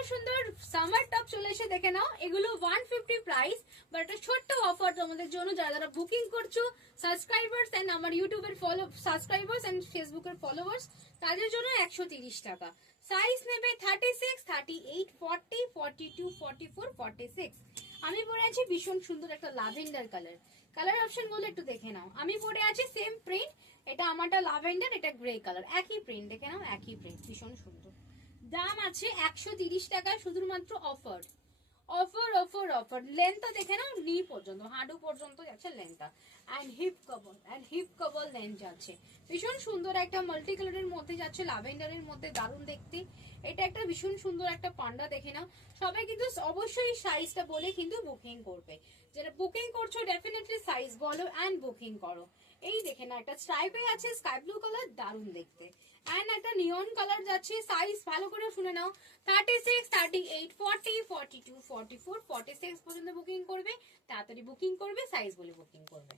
সুন্দর সুন্দর summer top চলে এসে দেখে নাও। এগুলো 150 প্রাইস, বাট একটা ছোট্ট অফার তোমাদের জন্য, যারা যারা বুকিং করছো সাবস্ক্রাইবার্স এন্ড আমার ইউটিউবের সাবস্ক্রাইবার্স এন্ড ফেসবুকের ফলোয়ার্স, তাদের জন্য 130 টাকা। সাইজ নেবে 36, 38, 40, 42, 44, 46। আমি পরে আছি ভীষণ সুন্দর একটা ল্যাভেন্ডার কালার অপশন গুলো একটু দেখে নাও। আমি পরে আছি সেম প্রিন্ট, এটা আমারটা ল্যাভেন্ডার, এটা গ্রে কালার, একই প্রিন্ট দেখে নাও, একই প্রিন্ট, ভীষণ সুন্দর। দাম আছে 130 টাকা, শুধুমাত্র অফার অফার অফার অফার। লেন্থটা দেখে নাও, নি পর্যন্ত, হাঁটু পর্যন্ত যাচ্ছে লেন্থটা। এন্ড হিপ কভার লেন্থ যাচ্ছে, ভীষণ সুন্দর একটা মাল্টি কালারের মধ্যে যাচ্ছে, ল্যাভেন্ডারের মধ্যে, দারুণ দেখতে। এটা একটা ভীষণ সুন্দর একটা পান্ডা দেখে নাও। সবাই কিন্তু অবশ্যই সাইজটা বলে কিন্তু বুকিং করবে, যারা বুকিং করছো ডেফিনেটলি সাইজ বলো এন্ড বুকিং করো। এই দেখে না, একটা স্ট্রাইপে আছে স্কাই ব্লু কালার, দারুণ দেখতে। এন্ড একটা নিয়ন কালার যাচ্ছে, সাইজ ভালো করে শুনে নাও, 36, 38, 40, 42, 44, 46 পর্যন্ত বুকিং করবে, তাড়াতাড়ি বুকিং করবে, সাইজ বলে বুকিং করবে।